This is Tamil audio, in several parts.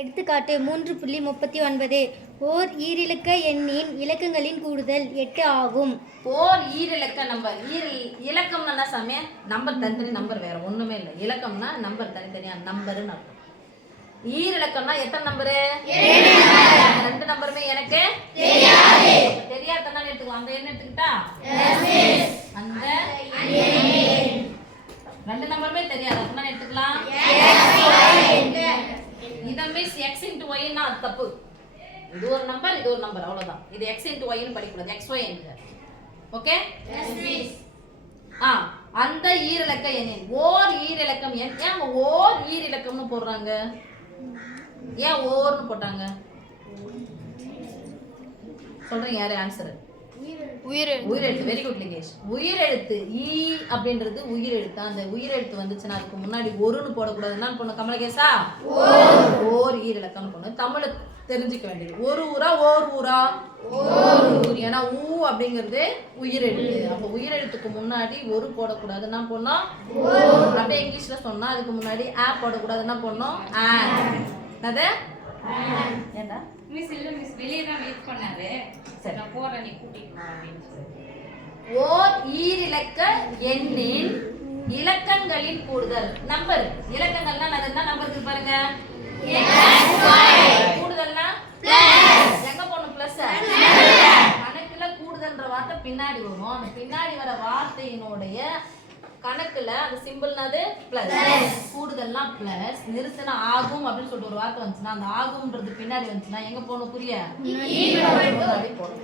எடுத்துக்காட்டு 3.39 ஓர் ஈரிலக்க எண்ணின் இலக்கங்களின் கூடுதல் 8 ஆகும். ஓர் ஈரிலக்க நம்பர். இலக்கம்னா என்ன சாமி? நம்பர் தனித்தனி நம்பர், வேற ஒண்ணுமே இல்லை. இலக்கம்னா நம்பர் தனித்தனியா நம்பர்னு அர்த்தம். ஈரிலக்கம்னா எத்தனை நம்பரு? ரெண்டு நம்பருமே எனக்கு தெரியாதுன்னா எடுத்துக்கலாம். அந்த எண்ணை எடுத்துக்கிட்டா அந்த ரெண்டு நம்பருமே தெரியாது அப்படின்னா எடுத்துக்கலாம். இதை மிஸ் எக்ஸ் இன்டு ஒய்னா அது தப்பு. இது ஒரு நம்பர், இது ஒரு நம்பர், அவ்வளவுதான். இது எக்ஸ் இன்டு ஒய்னு படிக்கக்கூடாது, எக்ஸ் ஒய் என்க. ஓகே, அந்த ஈரிலக்க எண்ணின் ஓர் ஈரிலக்கம் எண். ஏன் ஓர் ஈரிலக்கம்னு போடுறாங்க? ஏன் ஓர்னு போட்டாங்க சொல்றீங்க? யாரு ஆன்சர்? உயிரெழுத்து. Very good Lingesh. உயிரெழுத்து ஈ அப்படின்றது உயிரெழுத்து. அந்த உயிரெழுத்து வந்துச்சுன்னா அதுக்கு முன்னாடி ஒருன்னு போடக்கூடாது. என்ன பண்ணணும் கமலகேசா? ஓர் ஈரிலக்கம்னு போடணும். தமிழை தெரிஞ்சுக்க வேண்டியது. ஒரு ஊரா ஓர் ஊரா? ஊர். ஏன்னா ஊ அப்படிங்கிறது உயிரெழுத்து. அப்போ உயிரெழுத்துக்கு முன்னாடி ஒரு போடக்கூடாது. என்ன பண்ணணும்? அப்படியே இங்கிலீஷ்ல சொன்னா அதுக்கு முன்னாடி ஆ போடக்கூடாது. என்ன பண்ணணும்? ஆ. அது ஏண்டா மிஸ் இல்ல மிஸ் வெளிய தான் வெயிட் பண்ணாரு. சரி நான் போறேன், நீ கூட்டிட்டு வா அப்படினு சொல்லி. ஓர் ஈரிலக்க எண்ணின் இலக்கங்களின் கூடுதல். நம்பர் இலக்கங்கள்னா என்ன நம்பர் இருக்கு பாருங்க. கூடுதல்னா பிளஸ். எங்க போணும்? பிளஸ். கணக்குல கூடுதல்ன்ற வார்த்தை பின்னாடி வரும். அந்த பின்னாடி வர வார்த்தையினுடைய கணக்குல அந்த சிம்பிள்னாது பிளஸ். கூடுதல்னா பிளஸ். நிறுத்தினா ஆகும் அப்படின்னு சொல்லிட்டு ஒரு வார்த்தை வந்துச்சுன்னா அந்த ஆகும்ன்றது பின்னாடி வந்துச்சுன்னா எங்க போகணும்? புரிய முன்னாடி போகணும்.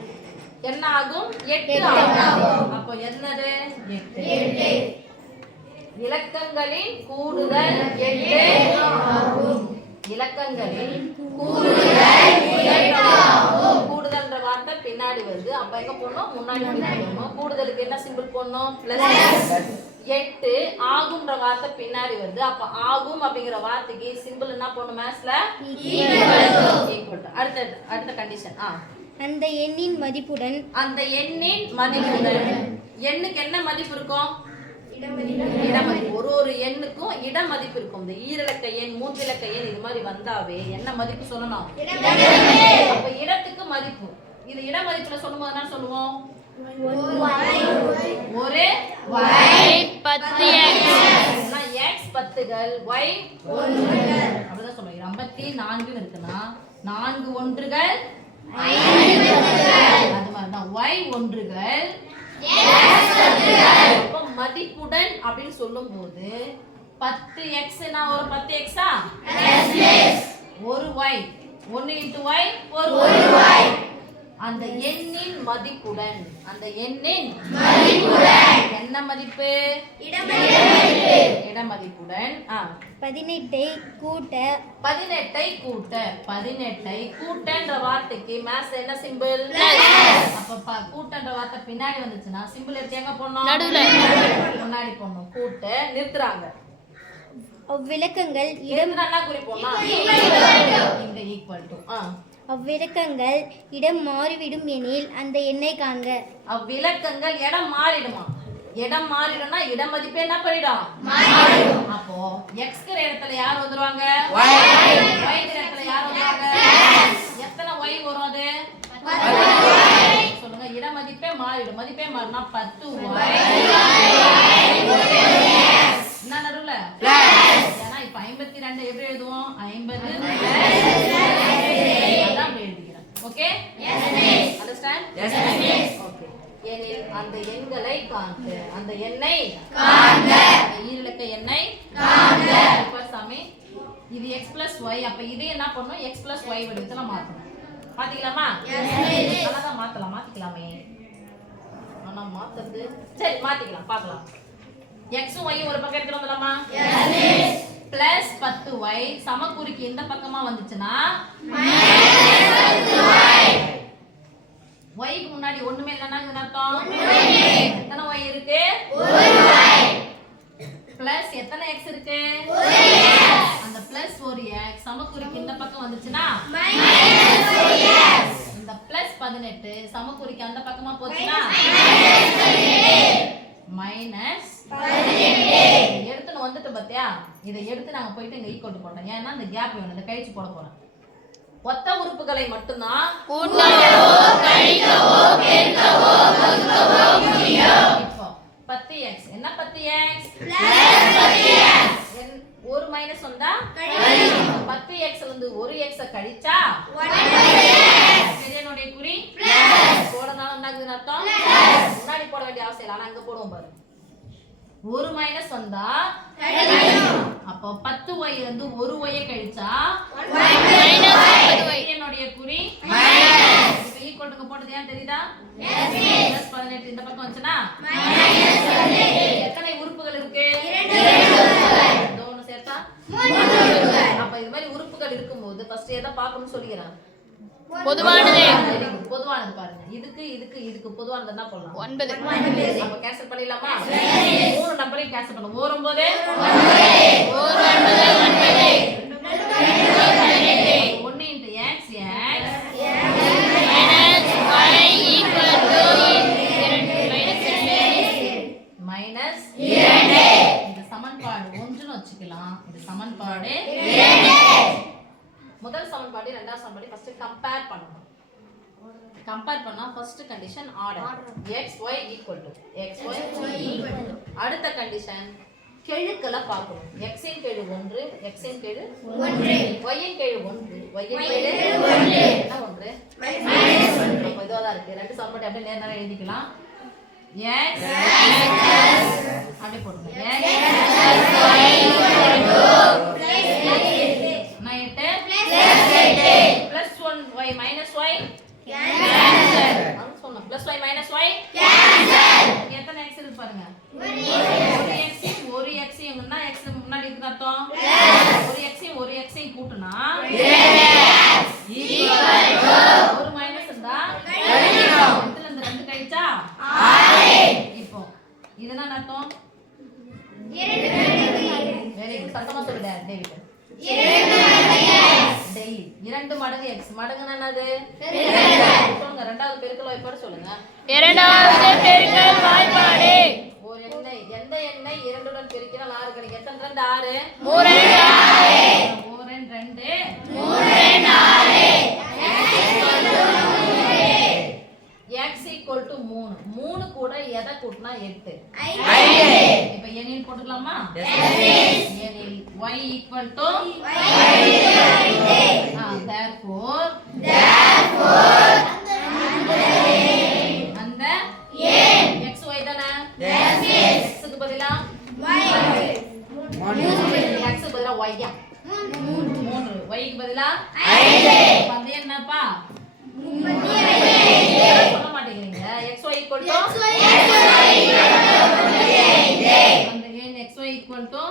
என்ன ஆகும்? 8 ஆகும். அப்போ என்னது? 8. இலக்கங்களின் கூடுதல் 8 ஆகும். இலக்கங்களின் கூடுதல் 8 ஆகும். கூடுதல்ன்ற வார்த்தை பின்னாடி வருது. அப்ப எங்க போடணும்? முன்னாடி போடணும். கூடுதலுக்கு என்ன சிம்பிள் போடணும்? பிளஸ். 8 ஆகும்ன்ற வார்த்தை பின்னாடி வருது. அப்ப ஆகும் அப்படிங்கிற வார்த்தைக்கு சிம்பிள் என்ன போடணும்? மேத்ஸ்ல ஈக்குவல் டு. அடுத்த கண்டிஷன். அந்த எண்ணின் மதிப்புடன் எண்ணுக்கு என்ன மதிப்பு இருக்கும்? இடமதிப்பு. ஒரு எண்ணுக்கும் இட மதிப்பு இருக்கும். இந்த ஈரிலக்க எண், மூன்றிலக்க எண் இது மாதிரி வந்தாவே என்ன மதிப்பு சொல்லணும்? அப்ப இடத்துக்கு மதிப்பு. இது இட மதிப்புல சொல்லும்போது என்ன சொல்லுவோம்? ஒரு y 10x x 10கள் y 1கள் அப்படிதான் சொல்லுவோம். 54 இருக்குன்னா 4 ஒன்றுகள் 50கள். அது மாதிரி தான் y ஒன்றுகள் x 10கள். அப்ப மதிப்புடன் அப்படின்னு சொல்லும்போது 10x னா ஒரு 10x ஆ? எஸ். ஒரு y 1 * y ஒரு y. அந்த எண்ணின் மதிப்புடன் என்ன மதிப்பு? இட மதிப்புடன் 18ஐ கூட்ட 18ஐ கூட்டன்ற வார்த்தைக்கு மேத்ஸ் என்ன சிம்பிள்? அப்ப கூட்டன்ற வார்த்தை பின்னாடி வந்துச்சுன்னா சிம்பிள் எடுத்து எங்க போடணும்? நடுவுல முன்னாடி போடணும். கூட்ட நிறுத்துறாங்க. அவ்விலக்கங்கள் இடம்னா குறிப்போமா? இங்க ஈக்குவல் டு. அவ்விலக்கங்கள் இடம் மாறிவிடும் எனில் அந்த எண்ணை காண்க. அவ்விலக்கங்கள் இடம் மாறிடுமா? இடம் மாறிடும்னா இட மதிப்பு என்ன பண்ணிடும்? அப்போ எக்ஸ்கிற இடத்துல யார் வந்துருவாங்க? ஒய்ங்கிற இடத்துல யார் வருவாங்க? எத்தனை ஒய் வரும்? அது சொல்லுங்க. இட மதிப்பே மாறிடும். மதிப்பே மாறினா 10 ஒய் என்ன நடுவுல? ஏன்னா இப்ப 52 எப்படி எழுதுவோம்? 50 ஓகே? அண்டர்ஸ்டாண்ட்? ஓகே. எனில் அந்த எண்களை காண்க. அந்த எண்ணை காண்க. ஈரிலக்க எண்ணை காண்க. இப்ப சாமி இது x + y. அப்ப இது என்ன பண்ணனும்? x + y வடிவத்துல மாத்தணும். மாத்திக்கலாமா? எஸ். அதான் மாத்திக்கலாமே. ஆனா மாத்துறது சரி மாத்திக்கலாம். பார்க்கலாம். x உம் y ஒரு பக்கம் எடுத்துட்டு வரலாமா? எஸ். பிளஸ் 10y சமக்குறிக்கு இந்த பக்கமா வந்துச்சுன்னா y க்கு முன்னாடி ஒண்ணுமே இல்லன்னா என்ன அர்த்தம்? எத்தனை y இருக்கு? ஒரு y. பிளஸ் எத்தனை x இருக்கு? ஒரு x. அந்த பிளஸ் ஒரு x சமக்குறிக்கு இந்த பக்கம் வந்துச்சுன்னா மைனஸ் ஒரு x. இந்த பிளஸ் 18 சமக்குறிக்கு அந்த பக்கமா போச்சுன்னா மைனஸ் 18. எடுத்து வந்துட்டு பாத்தியா, இதை எடுத்து நாங்க போயிட்டு இங்க ஈக்குவல் போட்டோம். ஏன்னா இந்த கேப் வேணும், இந்த கழிச்சு போட போறோம். ஒத்த உறுப்புகளை மட்டும்தான் கூட்டவோ கழிக்கவோ பெருக்கவோ வகுக்கவோ முடியும். இப்போ 10x என்ன 10x ஒரு மைனஸ் வந்தா கழிக்கணும். 10x ல இருந்து 1x கழிச்சா 1x பெரியனுடைய குறி பிளஸ் போடனால என்னன்னு அர்த்தம் முன்னாடி போட வேண்டிய அவசியம் இல்ல, ஆனா அங்க போடுவோம் பாரு. ஒரு மைனஸ் வந்தா கழிக்கணும். அப்போ 10y இருந்து 1y கழிச்சா 1 என்னுடைய குறி மைனஸ். இப்போ ஈக்குவலுக்கு போட்டது ஏன் தெரியுதா? பிளஸ் 18 இந்த பக்கம் வந்துச்சுனா மைனஸ் 18. எத்தனை உறுப்புகள் இருக்கு? 2 உறுப்புகள். இதோன்னு சேர்த்தா 3 உறுப்புகள். அப்ப இது மாதிரி உறுப்புகள் இருக்கும்போது ஃபர்ஸ்ட் எதை பார்க்கணும்னு சொல்லிக்கிறேன்? பொதுவானது. பொதுவானது பாருங்க. இதுக்கு பொதுவானது என்ன போடலாம்? 9. அப்ப கேன்சல் பண்ணிடலாமா? மூணு நம்பரையும் கேன்சல் பண்ணுவோம். 9 9 1 into x minus 2. இது சமன்பாடு 1 ன்னு வச்சுக்கலாம். இது சமன்பாடு 2. முதல் சமன்பாடு இரண்டாவது சமன்பாடு ஃபர்ஸ்ட் கம்பேர் பண்ணனும். கம்பேர் பண்ணா first condition order x y equal to அடுத்த கண்டிஷன் கெழுக்களை பார்க்கணும். x இன் கெழு 1 x இன் கெழு 1 y இன் கெழு 1 y இன் கெழு 1 என்ன 1 -1. அப்ப இதோட இருக்கு. ரெண்டு சமன்பாடு அப்படியே நேரா எழுதிக்கலாம். x அப்படியே போடுங்க. x plus 1 y minus y cancel. நான் சொன்னா plus y minus y cancel. எத்தனை x இருக்கு பாருங்க. ஒரு x ன்னா x முன்னாடி இருக்கு அர்த்தம் ஒரு x கூட்டுனா ஒரு மைனஸ் இருந்தா கழிக்கணும். இதுல இந்த ரெண்டு கழிச்சா 6. இப்போ இதெல்லாம் என்ன அர்த்தம்? Very good. சத்தமா சொல்லுங்க டேவிட். 2 மடங்கு x மடங்குனா என்னது? பெருக்கல். சொல்லுங்க. இரண்டாவது பெருக்கல் வாய்ப்பாடு சொல்லுங்க. இரண்டாவது பெருக்கல் வாய்ப்பாடு. ஒரு எண்ணை எந்த எண்ணை 2 உடன் பெருக்கினால் 6 கிடைக்கும். எத்தனை 2 6? 3 6. 3 2 x equal to 3. 3 கூட எதை கூட்டினா 8. இப்போ எண்ணில் போட்டுக்கலாமா? எண்ணில் y equal to therefore அந்த x y தானே? x க்கு பதிலா x க்கு பதிலா y யா 3 y க்கு பதிலா 5. அப்ப என்னப்பா 35. சொல்ல மாட்டேங்கிறீங்க. x y equal to அந்த எண் x y equal to